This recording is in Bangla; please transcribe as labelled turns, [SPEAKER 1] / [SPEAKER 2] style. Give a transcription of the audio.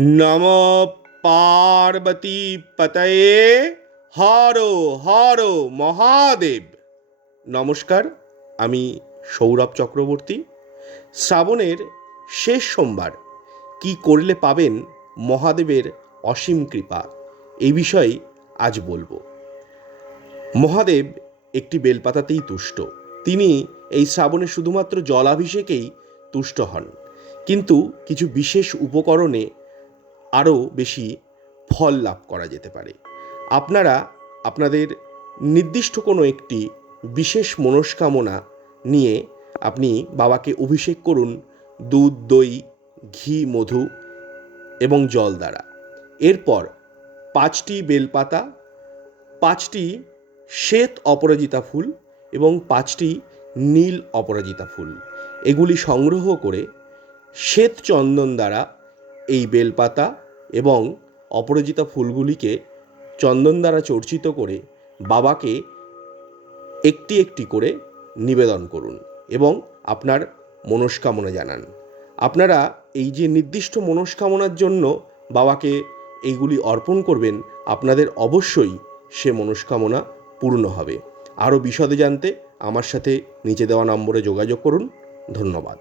[SPEAKER 1] নম পার্বতী পতয়ে হর হর মহাদেব নমস্কার আমি সৌরভ চক্রবর্তী। শ্রাবণের শেষ সোমবার, কি করলে পাবেন মহাদেবের অসীম কৃপা? এই বিষয়ে আজ বলব। মহাদেব একটি বেলপাতাতেই তুষ্ট। তিনি এই শ্রাবণে শুধুমাত্র জলাভিষেকেই তুষ্ট হন। কিন্তু কিছু বিশেষ উপকরণে আরও বেশি ফল লাভ করা যেতে পারে। আপনারা আপনাদের নির্দিষ্ট কোনো একটি বিশেষ মনস্কামনা নিয়ে আপনি বাবাকে অভিষেক করুন দুধ, দই, ঘি, মধু এবং জল দ্বারা। এরপর পাঁচটি বেলপাতা, পাঁচটি শ্বেত অপরাজিতা ফুল এবং পাঁচটি নীল অপরাজিতা ফুল। এগুলি সংগ্রহ করে শ্বেত চন্দন দ্বারা এই বেলপাতা এবং অপরাজিতা ফুলগুলিকে চন্দন দ্বারা চর্চিত করে বাবাকে একটি একটি করে নিবেদন করুন এবং আপনার মনস্কামনা জানান। আপনারা এই যে নির্দিষ্ট মনস্কামনার জন্য বাবাকে এইগুলি অর্পণ করবেন, আপনাদের অবশ্যই সে মনস্কামনা পূর্ণ হবে। আরও বিশদে জানতে আমার সাথে নিচে দেওয়া নম্বরে যোগাযোগ করুন। ধন্যবাদ।